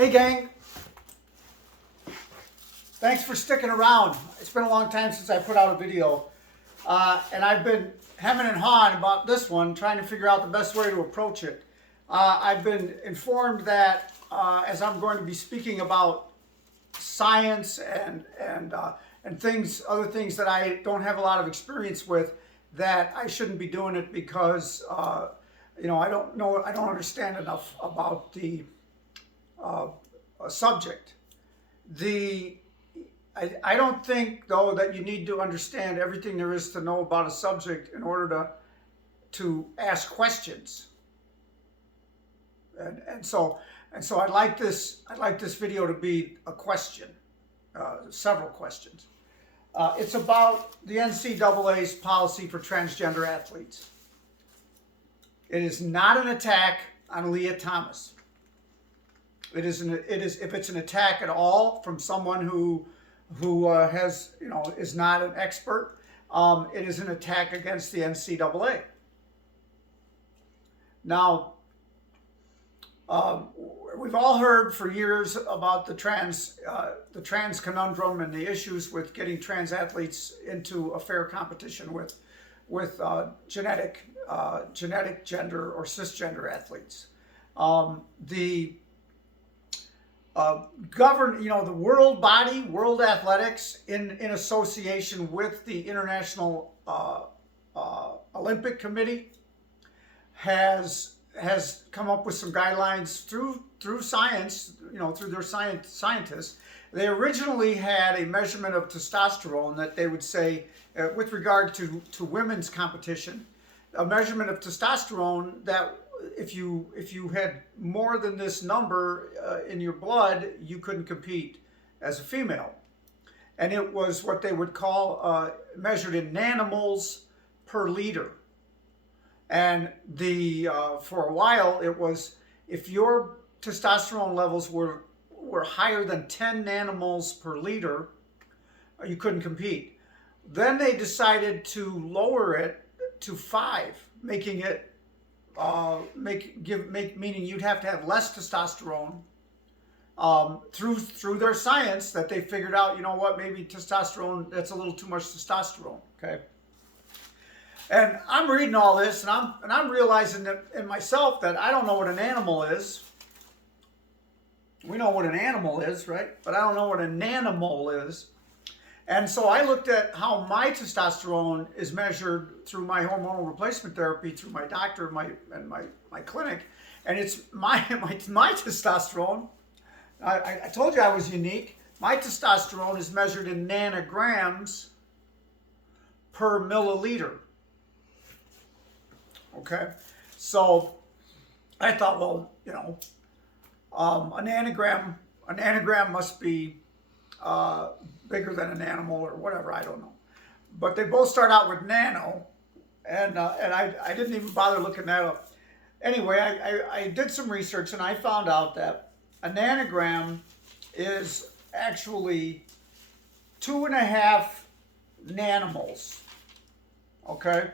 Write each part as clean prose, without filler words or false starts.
Hey gang, thanks for sticking around. It's been a long time since I put out a video, and I've been hemming and hawing about this one, trying to figure out the best way to approach it. I've been informed that as I'm going to be speaking about science and things, other things that I don't have a lot of experience with, that I shouldn't be doing it because I don't understand enough about the subject. I don't think, though, that you need to understand everything there is to know about a subject in order to ask questions. And so I'd like this video to be a question, several questions. It's about the NCAA's policy for transgender athletes. It is not an attack on Leah Thomas. If it's an attack at all from someone who is not an expert, it is an attack against the NCAA. Now, we've all heard for years about the trans conundrum and the issues with getting trans athletes into a fair competition with genetic gender or cisgender athletes. The World Athletics, in association with the International Olympic Committee, has come up with some guidelines through science, through their scientists. They originally had a measurement of testosterone that they would say, with regard to women's competition, a measurement of testosterone that if you had more than this number in your blood, you couldn't compete as a female. And it was what they would call measured in nanomoles per liter. And for a while, it was if your testosterone levels were higher than 10 nanomoles per liter, you couldn't compete. Then they decided to lower it to 5, making it meaning you'd have to have less testosterone. Through their science, that they figured out, maybe testosterone, that's a little too much testosterone. Okay. And I'm reading all this, and I'm realizing that in myself that I don't know what an animal is. We know what an animal is, right? But I don't know what a nanomole is. And so I looked at how my testosterone is measured through my hormonal replacement therapy, through my doctor and my clinic, and it's my testosterone. I told you I was unique. My testosterone is measured in nanograms per milliliter. Okay, so I thought, well, a nanogram must be bigger than an animal or whatever, I don't know. But they both start out with nano, and I didn't even bother looking that up. Anyway, I did some research, and I found out that a nanogram is actually 2.5 nanomoles. Okay?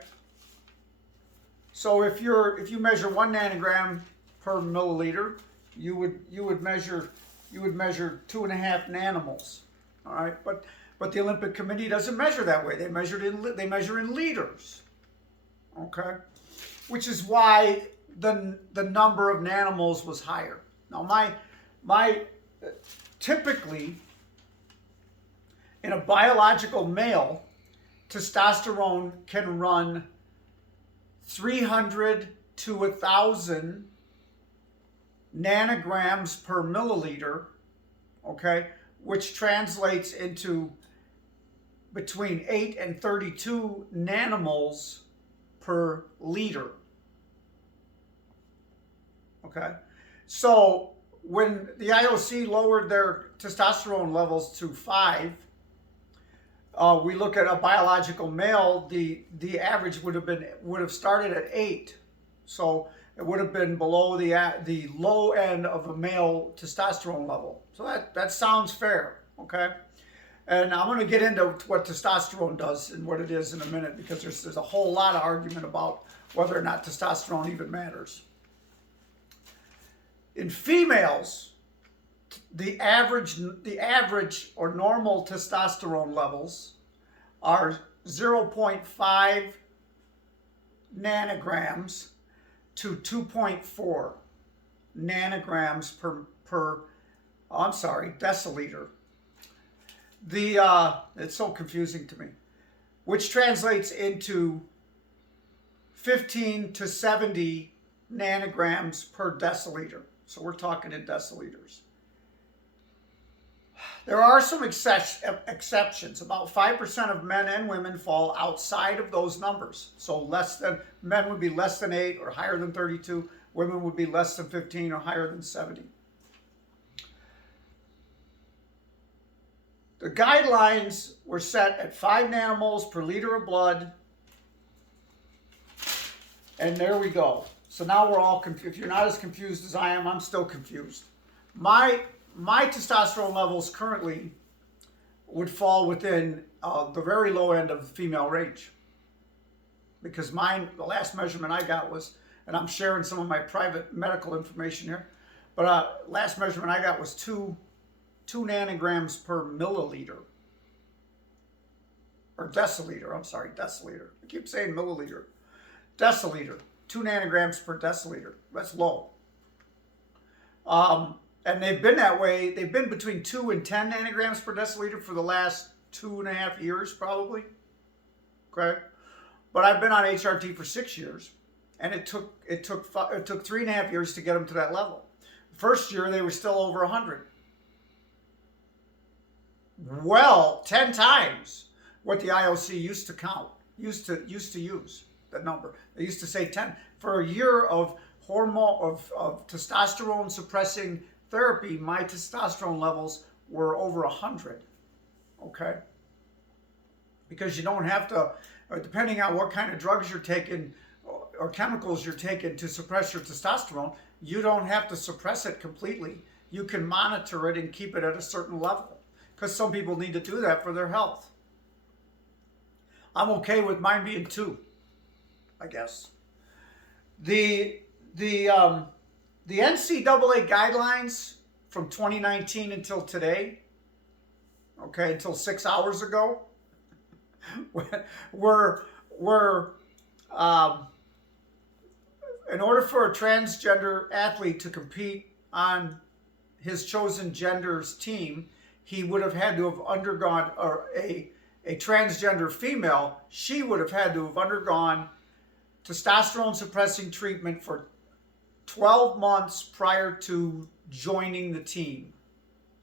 So if you measure 1 nanogram per milliliter, you would measure 2.5 nanomoles. All right, but the Olympic Committee doesn't measure that way. They measure in liters. Okay, which is why the number of nanomoles was higher. Now my typically in a biological male, testosterone can run 300 to 1,000 nanograms per milliliter. Okay, which translates into between 8 and 32 nanomoles per liter. Okay, so when the IOC lowered their testosterone levels to 5, we look at a biological male, the average would have started at 8. So it would have been below the low end of a male testosterone level. So that sounds fair, okay? And I'm going to get into what testosterone does and what it is in a minute, because there's a whole lot of argument about whether or not testosterone even matters. In females, the average or normal testosterone levels are 0.5 nanograms to 2.4 nanograms deciliter. It's so confusing to me, which translates into 15 to 70 nanograms per deciliter. So we're talking in deciliters. There are some exceptions. About 5% of men and women fall outside of those numbers. So men would be less than 8 or higher than 32. Women would be less than 15 or higher than 70. The guidelines were set at 5 nanomoles per liter of blood. And there we go. So now we're all confused. If you're not as confused as I am, I'm still confused. My testosterone levels currently would fall within the very low end of the female range. Because the last measurement I got was, and I'm sharing some of my private medical information here, but last measurement I got was 2 nanograms per milliliter. Or deciliter, I'm sorry, deciliter. I keep saying milliliter. Deciliter, 2 nanograms per deciliter. That's low. And they've been that way. They've been between 2 and 10 nanograms per deciliter for the last 2.5 years, probably. Okay, but I've been on HRT for 6 years, and it took 3.5 years to get them to that level. First year they were still over 100. Well, 10 times what the IOC used to count, used to use that number. They used to say 10 for a year of of testosterone suppressing therapy. My testosterone levels were over 100. Okay, because you don't have to, depending on what kind of drugs you're taking or chemicals you're taking to suppress your testosterone, you don't have to suppress it completely. You can monitor it and keep it at a certain level, because some people need to do that for their health. I'm okay with mine being 2, I guess. The NCAA guidelines from 2019 until today, okay, until 6 hours ago, were in order for a transgender athlete to compete on his chosen gender's team, he would have had to have undergone, or a transgender female, she would have had to have undergone testosterone suppressing treatment for 12 months prior to joining the team.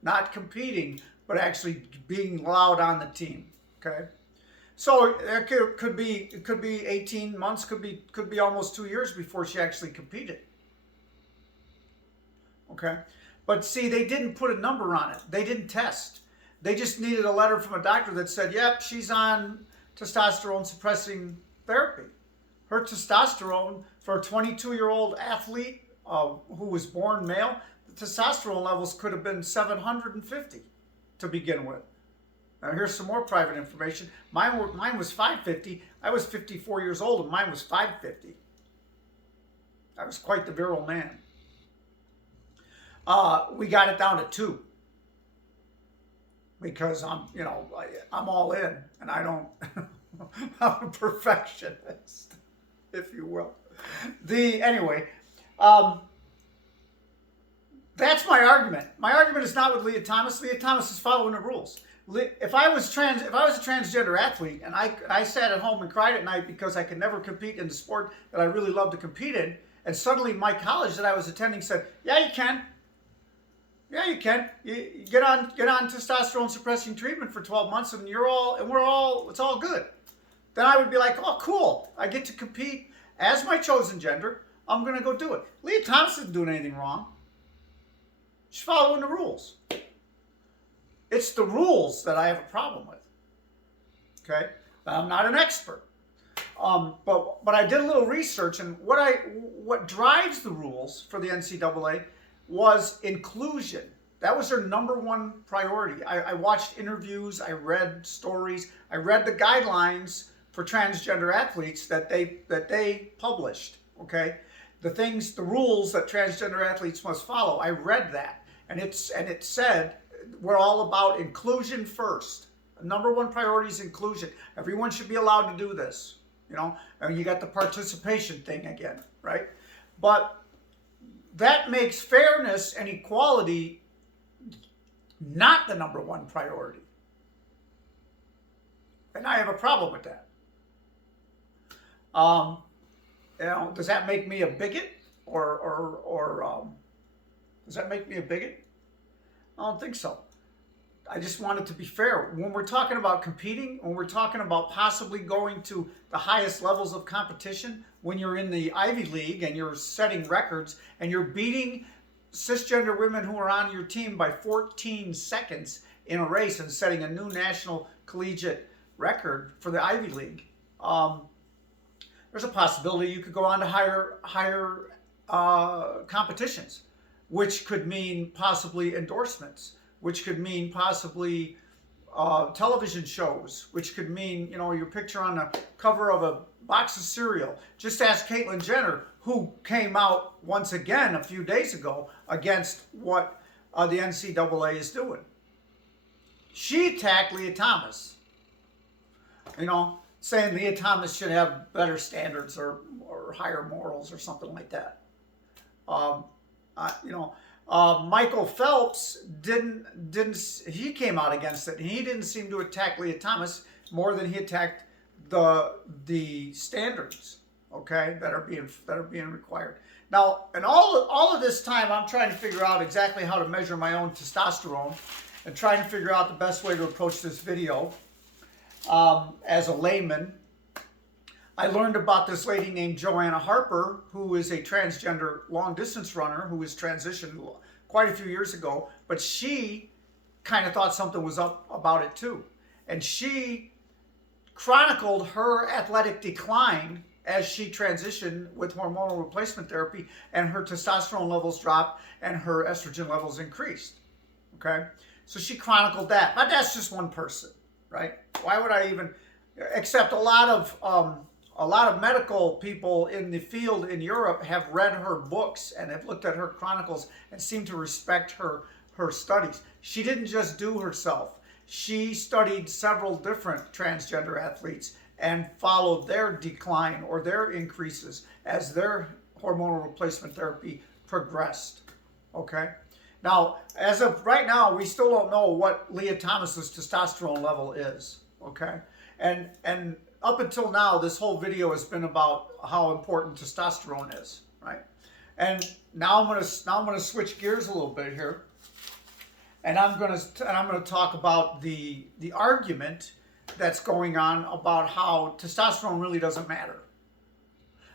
Not competing, but actually being allowed on the team. Okay? So it could be 18 months, could be almost 2 years before she actually competed. Okay? But see, they didn't put a number on it. They didn't test. They just needed a letter from a doctor that said, yep, she's on testosterone suppressing therapy. Her testosterone, for a 22-year-old athlete who was born male, the testosterone levels could have been 750 to begin with. Now here's some more private information. Mine was 550. I was 54 years old and mine was 550. I was quite the virile man. We got it down to 2. Because I'm all in, and I don't, I'm a perfectionist, if you will. Anyway, that's my argument. My argument is not with Leah Thomas. Leah Thomas is following the rules. If I was a transgender athlete, and I sat at home and cried at night because I could never compete in the sport that I really love to compete in, and suddenly my college that I was attending said, yeah, you can. Yeah, you can. You get on testosterone suppressing treatment for 12 months, and it's all good. Then I would be like, oh, cool. I get to compete as my chosen gender. I'm going to go do it. Leah Thomas isn't doing anything wrong. She's following the rules. It's the rules that I have a problem with. Okay, I'm not an expert, but I did a little research, and what drives the rules for the NCAA was inclusion. That was their number one priority. I watched interviews, I read stories, I read the guidelines for transgender athletes that they published. Okay, the rules that transgender athletes must follow. I read that, and it said we're all about inclusion first. Number one priority is inclusion. Everyone should be allowed to do this. You know, and you got the participation thing again, right? But that makes fairness and equality not the number one priority. And I have a problem with that. You know, does that make me a bigot? Or does that make me a bigot? I don't think so. I just want it to be fair. When we're talking about competing, when we're talking about possibly going to the highest levels of competition, when you're in the Ivy League and you're setting records and you're beating cisgender women who are on your team by 14 seconds in a race and setting a new national collegiate record for the Ivy League, there's a possibility you could go on to higher competitions, which could mean possibly endorsements, which could mean possibly television shows, which could mean, you know, your picture on the cover of a box of cereal. Just ask Caitlyn Jenner, who came out once again a few days ago against what the NCAA is doing. She attacked Leah Thomas, you know, saying Leah Thomas should have better standards or higher morals or something like that. You know, Michael Phelps he came out against it, and he didn't seem to attack Leah Thomas more than he attacked the standards, okay, that are being required. Now, and all of this time, I'm trying to figure out exactly how to measure my own testosterone, and trying to figure out the best way to approach this video. As a layman, I learned about this lady named Joanna Harper, who is a transgender long-distance runner who was transitioned quite a few years ago, but she kind of thought something was up about it too. And she chronicled her athletic decline as she transitioned with hormonal replacement therapy, and her testosterone levels dropped and her estrogen levels increased. Okay? So she chronicled that. But that's just one person, right? Why would I even, except a lot of medical people in the field in Europe have read her books and have looked at her chronicles and seem to respect her studies. She didn't just do herself. She studied several different transgender athletes and followed their decline or their increases as their hormonal replacement therapy progressed. Okay? Now, as of right now, we still don't know what Leah Thomas's testosterone level is. Okay? And up until now, this whole video has been about how important testosterone is, right? And now I'm gonna switch gears a little bit here, and I'm gonna talk about the argument that's going on about how testosterone really doesn't matter.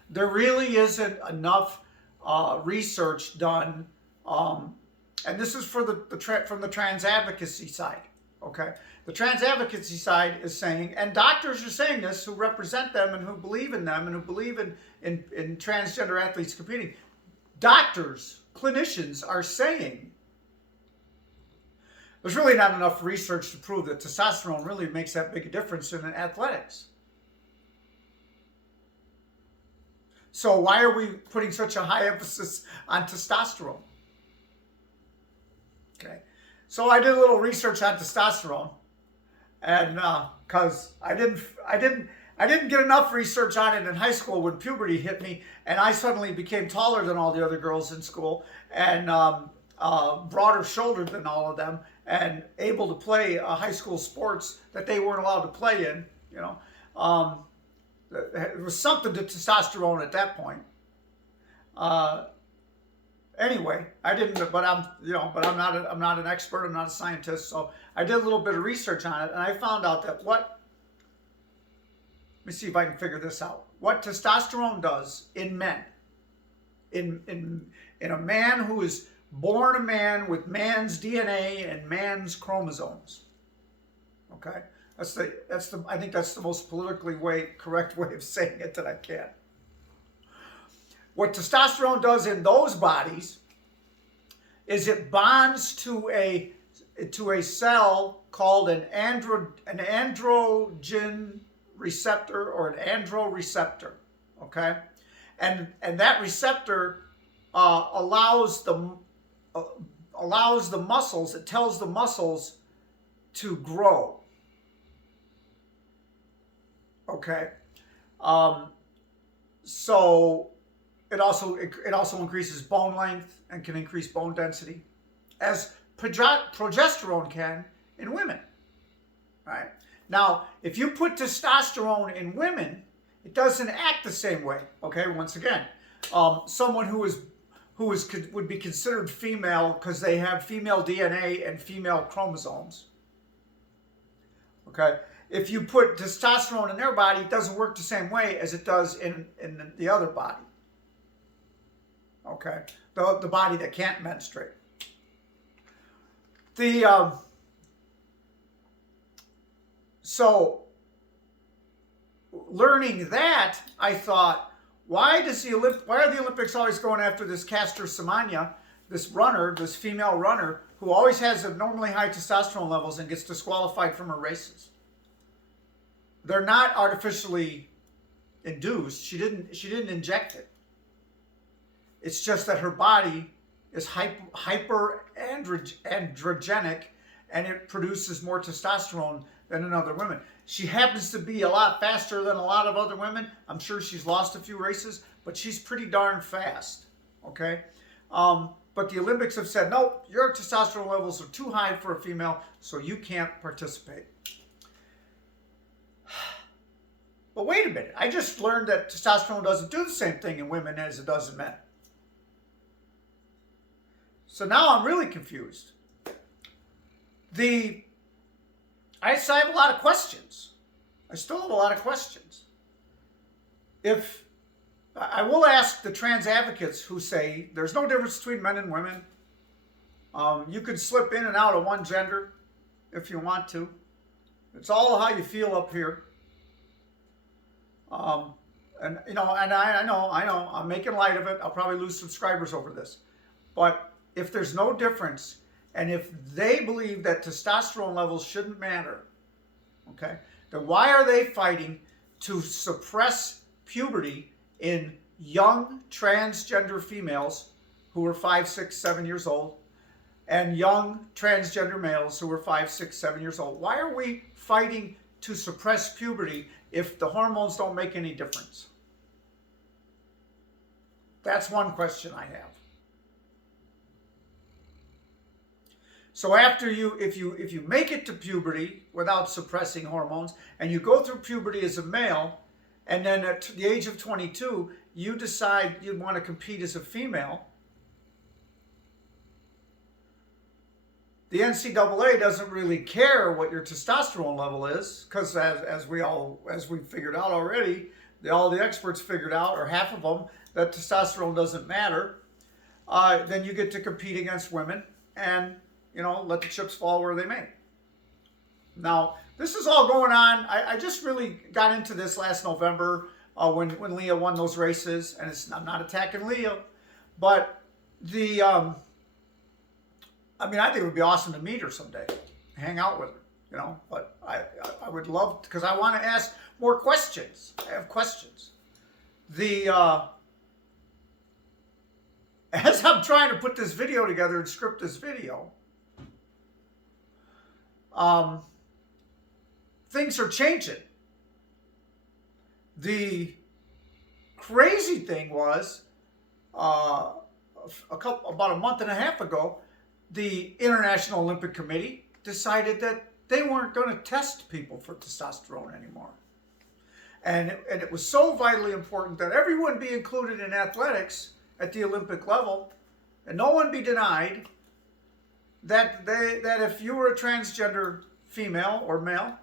There really isn't enough research done, and this is for from the trans advocacy side. Okay, the trans advocacy side is saying, and doctors are saying this, who represent them and who believe in them and who believe in transgender athletes competing. Doctors, clinicians are saying there's really not enough research to prove that testosterone really makes that big a difference in athletics. So why are we putting such a high emphasis on testosterone? Okay. So I did a little research on testosterone, and because I didn't get enough research on it in high school when puberty hit me, and I suddenly became taller than all the other girls in school, and broader shouldered than all of them, and able to play high school sports that they weren't allowed to play in. You know, it was something to testosterone at that point. Anyway, I didn't, but I'm not an expert. I'm not a scientist. So I did a little bit of research on it, and I found out that let me see if I can figure this out. What testosterone does in men, in a man who is born a man with man's DNA and man's chromosomes. Okay, I think that's the most politically correct way of saying it that I can. What testosterone does in those bodies is it bonds to a cell called an androgen receptor or an androreceptor, okay? And that receptor allows allows the muscles, it tells the muscles to grow. Okay. So it also increases bone length and can increase bone density, as progesterone can in women. Right? Now, if you put testosterone in women, it doesn't act the same way. Okay, once again, someone who would be considered female because they have female DNA and female chromosomes. Okay, if you put testosterone in their body, it doesn't work the same way as it does in the other body. Okay, the body that can't menstruate. So learning that, I thought, why are the Olympics always going after this Caster Semenya, this runner, this female runner, who always has abnormally high testosterone levels and gets disqualified from her races? They're not artificially induced. She didn't inject it. It's just that her body is hyper androgenic, and it produces more testosterone than in other women. She happens to be a lot faster than a lot of other women. I'm sure she's lost a few races, but she's pretty darn fast. Okay, but the Olympics have said, no, your testosterone levels are too high for a female, so you can't participate. But wait a minute, I just learned that testosterone doesn't do the same thing in women as it does in men. So now I'm really confused. I have a lot of questions. I still have a lot of questions. If I will ask the trans advocates who say there's no difference between men and women. You can slip in and out of one gender if you want to. It's all how you feel up here. And I know, I'm making light of it. I'll probably lose subscribers over this. But if there's no difference, and if they believe that testosterone levels shouldn't matter, okay, then why are they fighting to suppress puberty in young transgender females who are 5, 6, 7 years old, and young transgender males who are 5, 6, 7 years old? Why are we fighting to suppress puberty if the hormones don't make any difference? That's one question I have. So after if you make it to puberty without suppressing hormones, and you go through puberty as a male, and then at the age of 22, you decide you want to compete as a female, the NCAA doesn't really care what your testosterone level is, because as we figured out already, all the experts figured out, or half of them, that testosterone doesn't matter. Then you get to compete against women and, let the chips fall where they may. Now, this is all going on. I just really got into this last November when Leah won those races, and I'm not attacking Leah, but I think it would be awesome to meet her someday, hang out with her, but I would love, because I want to ask more questions. I have questions. As I'm trying to put this video together and script this video, things are changing. The crazy thing was, about a month and a half ago, the International Olympic Committee decided that they weren't going to test people for testosterone anymore. And it was so vitally important that everyone be included in athletics at the Olympic level, and no one be denied that if you were a transgender female or male,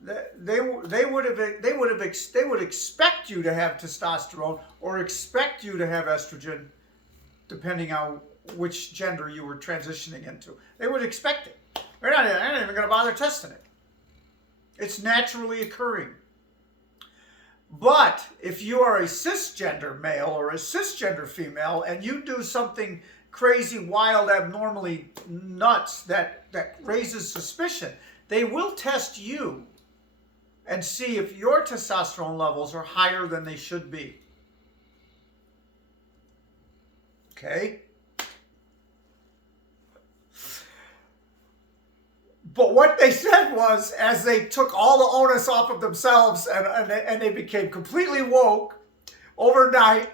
they would expect you to have testosterone or expect you to have estrogen, depending on which gender you were transitioning into. They would expect it. They're not even going to bother testing it. It's naturally occurring. But if you are a cisgender male or a cisgender female and you do something crazy, wild, abnormally nuts that raises suspicion, they will test you and see if your testosterone levels are higher than they should be. Okay? But what they said was, as they took all the onus off of themselves and they became completely woke overnight,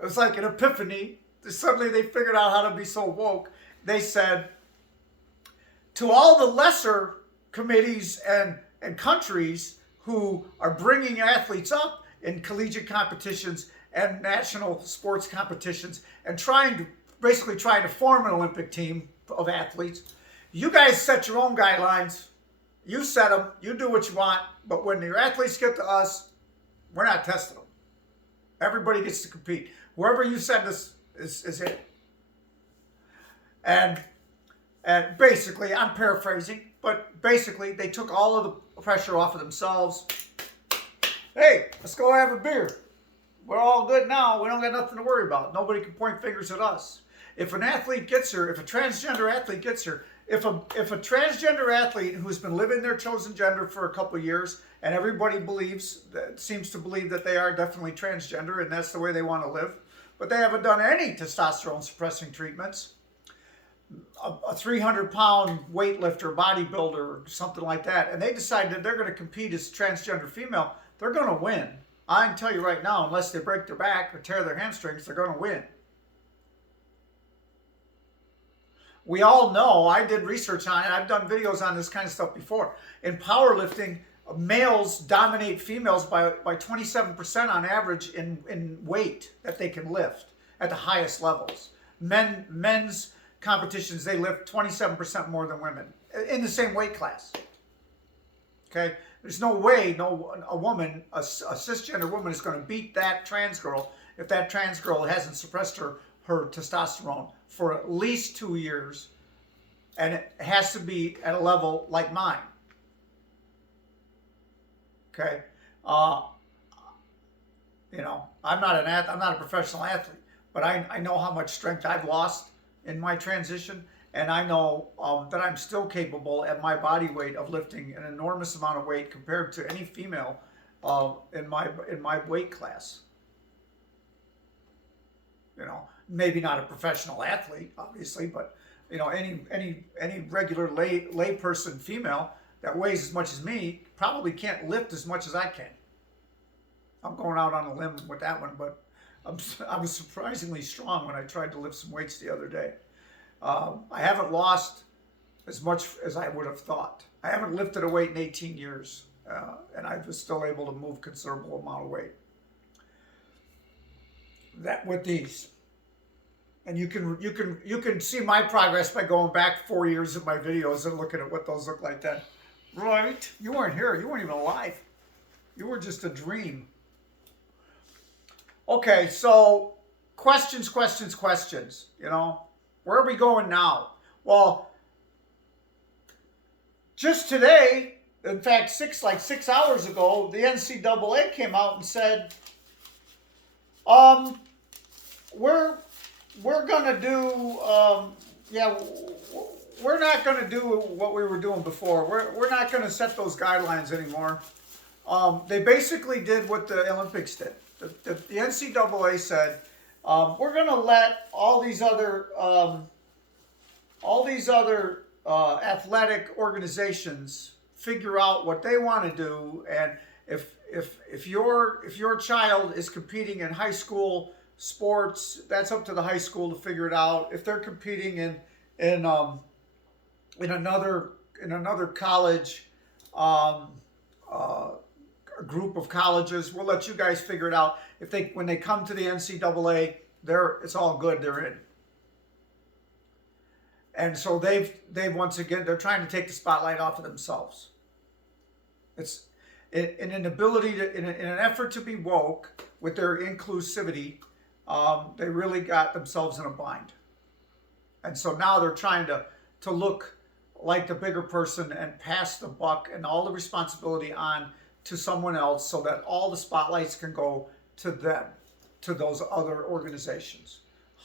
it was like an epiphany. Suddenly they figured out how to be so woke. They said to all the lesser committees and countries who are bringing athletes up in collegiate competitions and national sports competitions and basically trying to form an Olympic team of athletes, you guys set your own guidelines. You set them. You do what you want. But when your athletes get to us, we're not testing them. Everybody gets to compete. Whoever you send us is it. And basically, I'm paraphrasing, but basically they took all of the pressure off of themselves. Hey, let's go have a beer. We're all good now. We don't got nothing to worry about. Nobody can point fingers at us. If an athlete gets her, if a transgender athlete gets her, if a transgender athlete who's been living their chosen gender for a couple of years, and everybody seems to believe that they are definitely transgender and that's the way they want to live, but they haven't done any testosterone suppressing treatments, a 300-pound weightlifter, bodybuilder, something like that, and they decide that they're going to compete as transgender female, they're going to win. I can tell you right now, unless they break their back or tear their hamstrings, they're going to win. We all know, I did research on it, I've done videos on this kind of stuff before. In powerlifting, males dominate females by 27% on average in weight that they can lift at the highest levels. Men's competitions, they lift 27% more than women in the same weight class. Okay? There's no way a woman, a cisgender woman, is going to beat that trans girl if that trans girl hasn't suppressed her testosterone for at least 2 years, and it has to be at a level like mine. Okay, you know, I'm not a professional athlete, but I know how much strength I've lost in my transition, and I know that I'm still capable at my body weight of lifting an enormous amount of weight compared to any female in my weight class. You know, maybe not a professional athlete, obviously, but you know, any regular lay person female that weighs as much as me probably can't lift as much as I can. I'm going out on a limb with that one, but I was surprisingly strong when I tried to lift some weights the other day. I haven't lost as much as I would have thought. I haven't lifted a weight in 18 years, and I was still able to move considerable amount of weight. That with these. And you can see my progress by going back 4 years of my videos and looking at what those look like then. Right? You weren't here. You weren't even alive. You were just a dream. Okay, so questions. You know, where are we going now? Well, just today, in fact, 6 hours ago, the NCAA came out and said, we're gonna do, we're not gonna do what we were doing before. We're not gonna set those guidelines anymore. They basically did what the Olympics did. The NCAA said, we're gonna let all these other athletic organizations figure out what they want to do, and if your child is competing in high school sports, that's up to the high school to figure it out. If they're competing in another college, a group of colleges, we'll let you guys figure it out. When they come to the NCAA, it's all good. They're in. And so they've once again, they're trying to take the spotlight off of themselves. It's in an effort to be woke with their inclusivity. They really got themselves in a bind. And so now they're trying to look like the bigger person and pass the buck and all the responsibility on to someone else so that all the spotlights can go to them, to those other organizations.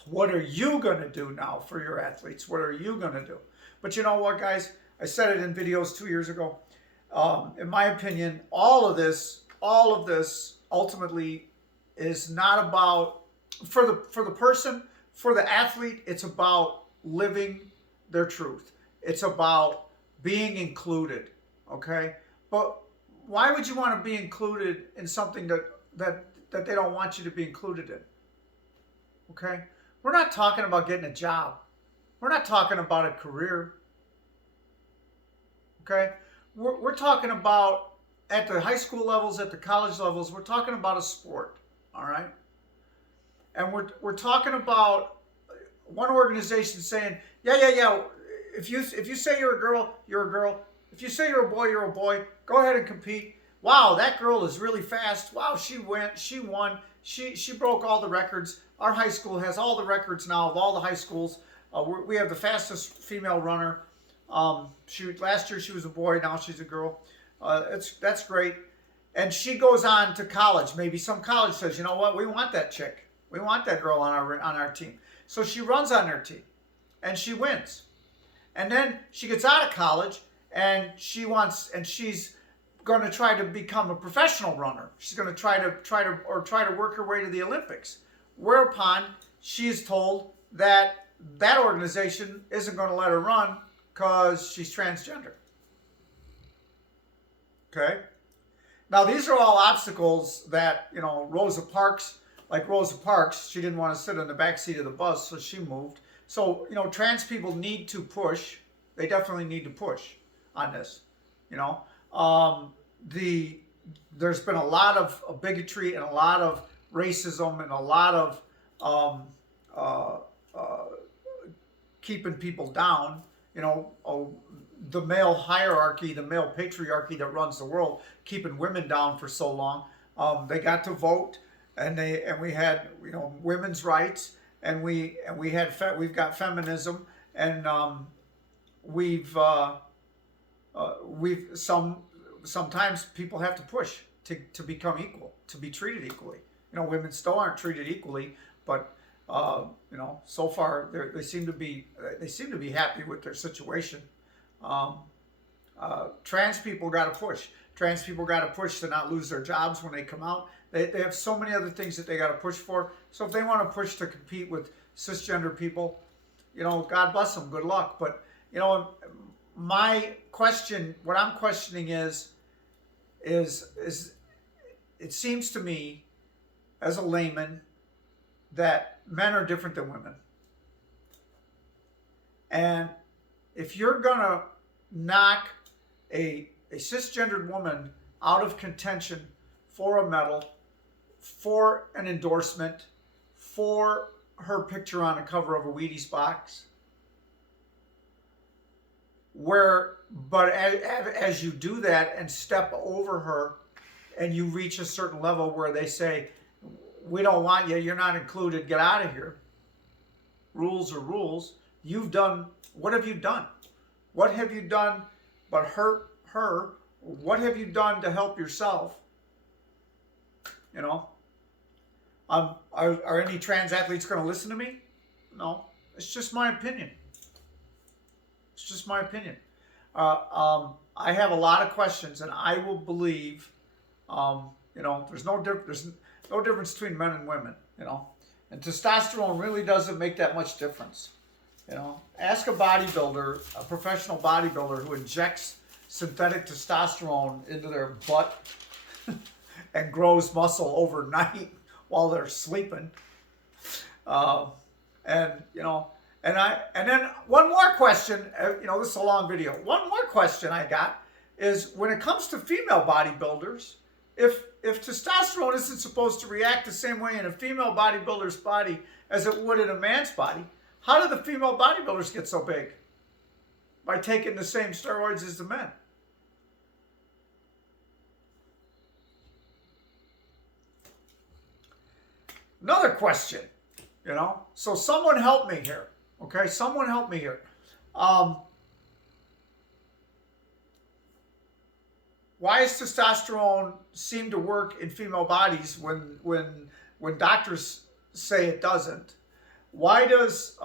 What are you going to do now for your athletes? What are you going to do? But you know what, guys? I said it in videos 2 years ago. In my opinion, all of this ultimately is not about, for the person, for the athlete, it's about living their truth. It's about being included, okay? But why would you want to be included in something that they don't want you to be included in, okay? We're not talking about getting a job. We're not talking about a career, okay? We're talking about at the high school levels, at the college levels, we're talking about a sport, all right? And we're talking about one organization saying, yeah. If you say you're a girl, you're a girl. If you say you're a boy, you're a boy. Go ahead and compete. Wow, that girl is really fast. Wow, she won. She broke all the records. Our high school has all the records now of all the high schools. We have the fastest female runner. Last year she was a boy. Now she's a girl. That's great. And she goes on to college. Maybe some college says, you know what? We want that chick. We want that girl on our team. So she runs on their team, and she wins. And then she gets out of college, and she's going to try to become a professional runner. She's going to try to work her way to the Olympics. Whereupon she is told that organization isn't going to let her run because she's transgender. Okay. Now these are all obstacles that Rosa Parks. Like Rosa Parks, she didn't want to sit in the back seat of the bus, so she moved. So, trans people need to push. They definitely need to push on this. There's been a lot of bigotry and a lot of racism and a lot of keeping people down. The male hierarchy, the male patriarchy that runs the world, keeping women down for so long. They got to vote. And we had women's rights, and we've got feminism, and sometimes people have to push to become equal, to be treated equally. Women still aren't treated equally, but so far they seem to be happy with their situation. Trans people got to push. Trans people got to push to not lose their jobs when they come out. They have so many other things that they got to push for. So if they want to push to compete with cisgender people, God bless them. Good luck. But my question, what I'm questioning is it seems to me as a layman that men are different than women. And if you're gonna knock a cisgendered woman out of contention for a medal, for an endorsement, for her picture on the cover of a Wheaties box, but as you do that and step over her and you reach a certain level where they say, we don't want you, you're not included, get out of here. Rules are rules. What have you done? What have you done but hurt her? What have you done to help yourself? Are any trans athletes going to listen to me? No. It's just my opinion. It's just my opinion. I have a lot of questions, and I will believe, there's no difference between men and women, and testosterone really doesn't make that much difference. Ask a bodybuilder, a professional bodybuilder who injects synthetic testosterone into their butt and grows muscle overnight while they're sleeping. And then one more question, this is a long video. One more question I got is, when it comes to female bodybuilders, if testosterone isn't supposed to react the same way in a female bodybuilder's body as it would in a man's body, how do the female bodybuilders get so big? By taking the same steroids as the men. Another question, so someone help me here, okay? Someone help me here. Why does testosterone seem to work in female bodies when doctors say it doesn't? Why does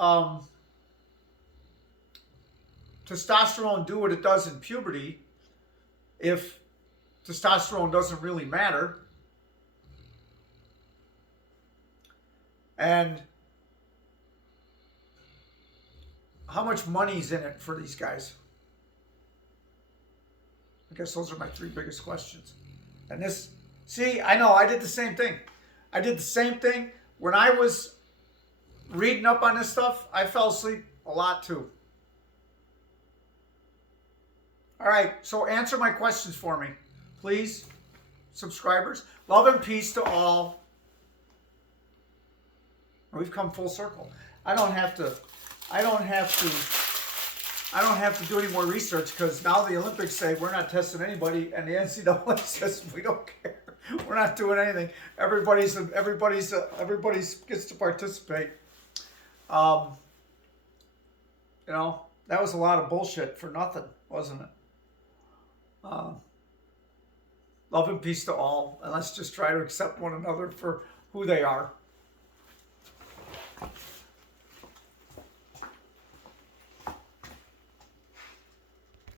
testosterone do what it does in puberty if testosterone doesn't really matter? And how much money's in it for these guys? guess those are my three biggest questions. And this, see, I know I did the same thing. I did the same thing when I was reading up on this stuff. I fell asleep a lot too. All right, so answer my questions for me, please, subscribers. Love and peace to all. We've come full circle. I don't have to do any more research, because now the Olympics say we're not testing anybody, and the NCAA says we don't care. We're not doing anything. Everybody gets to participate. You know, that was a lot of bullshit for nothing, wasn't it? Love and peace to all, and let's just try to accept one another for who they are.